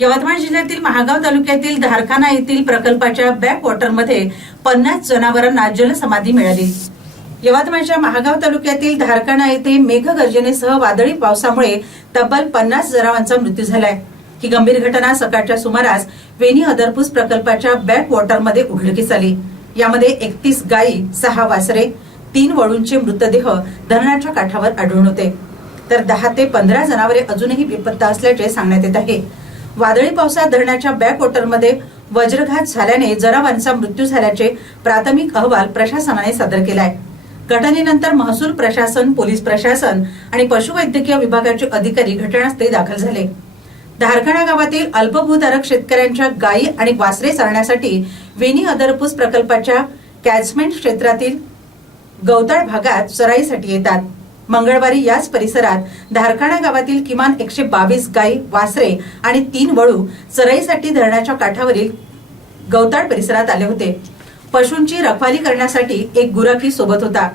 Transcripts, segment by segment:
यवतमाळ जिल्ह्यातील महागाव तालुक्यातील धारखाना येथील प्रकल्पाच्या बॅक वॉटरमध्ये पन्नास जनावरांना जलसमाधी मिळाली. यवतमाळच्या महागाव तालुक्यातील धारखाना येथे मेघगर्जनेसह वादळी पावसामुळे तब्बल पन्नास जनावरांचा मृत्यू झालाय. ही गंभीर घटना सकाळच्या सुमारास वेणी अदरपूस प्रकल्पाच्या बॅक वॉटरमध्ये उघडकीस आली. यामध्ये एकतीस गायी सहा वासरे तीन वळूंचे मृतदेह धरणाच्या काठावर आढळून होते. तर दहा ते पंधरा जनावरे अजूनही बेपत्ता असल्याचे सांगण्यात येत आहे. वादळी पावसात धरणाच्या बॅक वॉटरमध्ये वज्रघात झाल्याने जरावांचा मृत्यू झाल्याचे प्राथमिक अहवाल प्रशासनाने सादर केलाय. घटनेनंतर महसूल प्रशासन पोलीस प्रशासन आणि पशुवैद्यकीय विभागाचे अधिकारी घटनास्थळी दाखल झाले. धारखणा गावातील अल्पभूधारक शेतकऱ्यांच्या गायी आणि वासरे चालण्यासाठी वेणी अदरपूस प्रकल्पाच्या कॅचमेंट क्षेत्रातील गवताळ भागात चराईसाठी येतात. मंगळवारी याच परिसरात धारखाडा गावातील किमान एकशे बावीस गायी वासरे आणि तीन वळू चराईसाठी धरणाच्या काठावरील गवताळ परिसरात आले होते. पशूंची रखवाली करण्यासाठी एक गुराखी सोबत होता.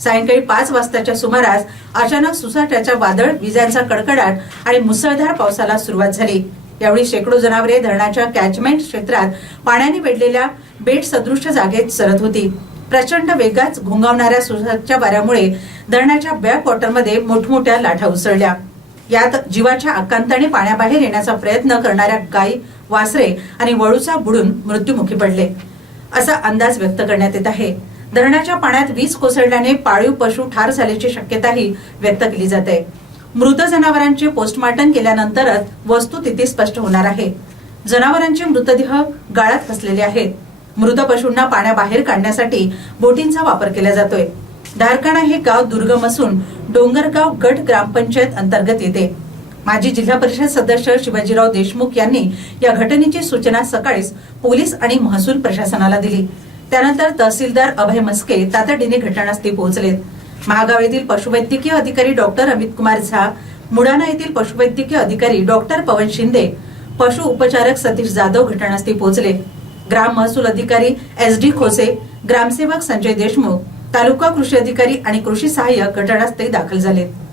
सायंकाळी पाच वाजताच्या सुमारास अचानक सुसाट्याच्या वादळ विजांचा कडकडाट आणि मुसळधार पावसाला सुरुवात झाली. यावेळी शेकडो जनावरे धरणाच्या कॅचमेंट क्षेत्रात पाण्याने वेढलेल्या बेट सदृश जागेत सरत होती. प्रचंड वेगात घोंगावणाऱ्या सुसाटच्या वाऱ्यामुळे धरणाच्या बॅक वॉटरमध्ये मोठमोठ्या लाटा उसळल्या. यात जीवाच्या आकांताने पाण्याबाहेर येण्याचा प्रयत्न करणाऱ्या गायी वासरे आणि वळूचा बुडून मृत्युमुखी पडले. असा अंदाज व्यक्त करण्यात येत आहे. धरणाच्या पाण्यात वीज कोसळल्याने पाळीव पशु ठार झाल्याची शक्यताही व्यक्त केली जाते. मृत जनावरांचे पोस्टमॉर्टम केल्यानंतरच वस्तुस्थिती स्पष्ट होणार आहे. जनावरांचे मृतदेह गाळात फसलेले आहेत. मृत पशूंना पाण्याबाहेर काढण्यासाठी बोटींचा वापर केला जातोय. धारकाणा हे गाव दुर्गम असून डोंगरगाव गट ग्रामपंचायत अंतर्गत येते. माजी जिल्हा परिषद सदस्य शिवाजीराव देशमुख यांनी या घटनेची सूचना सकाळीच पोलीस आणि महसूल प्रशासनाला दिली. त्यानंतर तहसीलदार अभय मस्के तातडीने घटनास्थळी पोहोचलेत. महागाव येथील पशुवैद्यकीय अधिकारी डॉक्टर अमित कुमार झा मुडाणा येथील पशुवैद्यकीय अधिकारी डॉक्टर पवन शिंदे पशु उपचारक सतीश जाधव घटनास्थळी पोहोचले. ग्राम महसूल अधिकारी एस डी खोसे ग्रामसेवक संजय देशमुख तालुका कृषी अधिकारी आणि कृषी सहाय्यक घटनास्थळी दाखल झालेत.